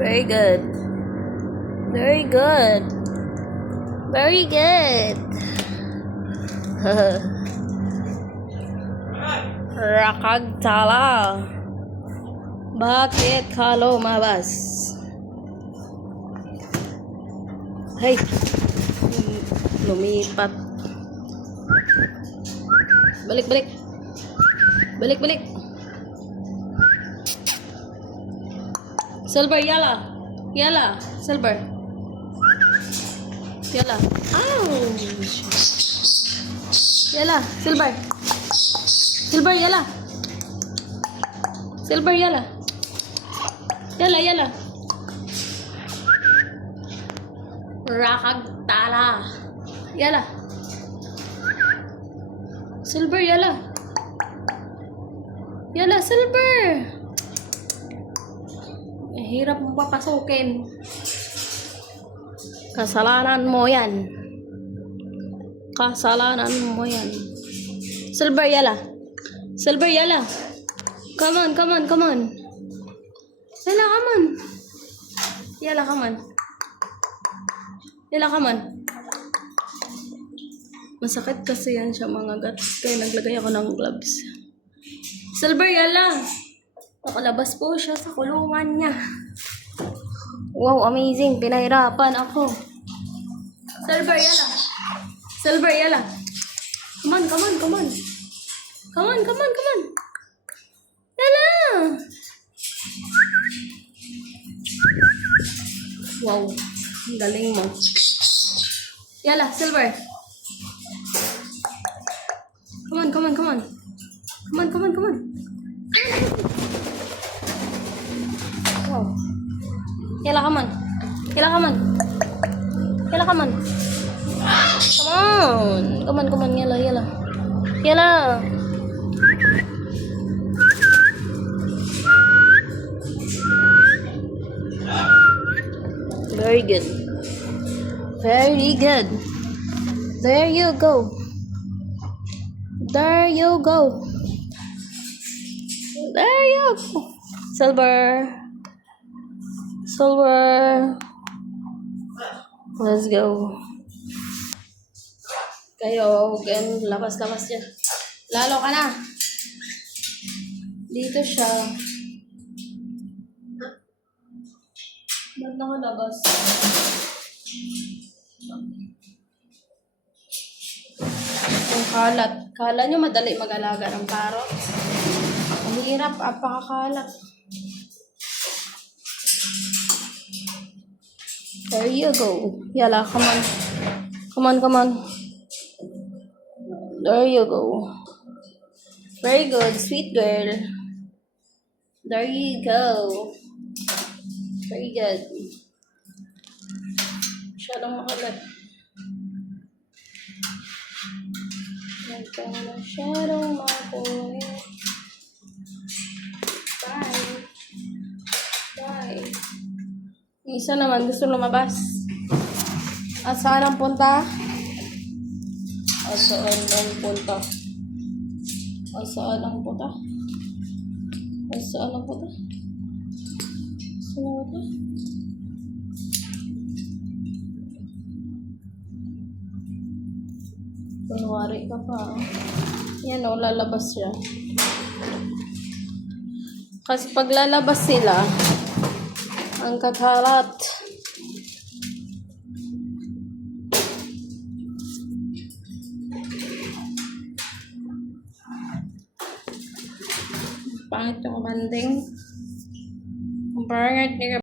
Very good. Very good. Very good. Rakagtala. Bakit ka lumabas? Hey. Lumipat. Balik, balik. Balik, balik. Silver, yala. Yala. Silver. Yala. Ow. Yala. Silver. Silver, yala. Silver, yala. Yala, yala. Rakagtala. Yala. Silver, yala. Yala, Silver. Hirap mo papasukin. Kasalanan mo yan. Kasalanan mo yan. Silver, yala. Silver, yala. Come on, come on, come on. Yala, come on. Yala, come on. Yala, come on. Masakit kasi yan siya mga guts. Kaya naglagay ako ng gloves. Silver, yala. Nakalabas po siya sa kulungan niya. Wow, amazing. Pinahirapan ako. Silver, yala. Silver, yala. Come on, come on, come on. Come on, come on, come on. Yala. Wow, ang galing mo. Yala, Silver. Come on, come on, come on. Come on, come on, come on. Wow. Yala, come on. Yala, come on. Yala, come on. Come on. Come on, come on. Yala, yala. Yala. Very good. Very good. There you go. There you go. There you go. Silver. Silver. Let's go. Kayo, again, labas-labas dyan. Lalo ka na. Dito siya. Ba't nakalabas? Ang kalat. Kala nyo madali mag-alaga ng parot? Ang hirap, apakakalat. There you go. Yala, come on. Come on, come on. There you go. Very good, sweet girl. There you go. Very good. Masyadong makalat. Masyadong makulit. Bye. Bye. Isa naman gusto lumabas. At saan ang punta? At saan ang punta? At saan ang punta? At saan ang punta? Saan ang punta? Kunwari ka pa. Yan o, lalabas siya. Kasi pag lalabas sila, ang kakalat. Pangit yung banding. Ang pangit niya.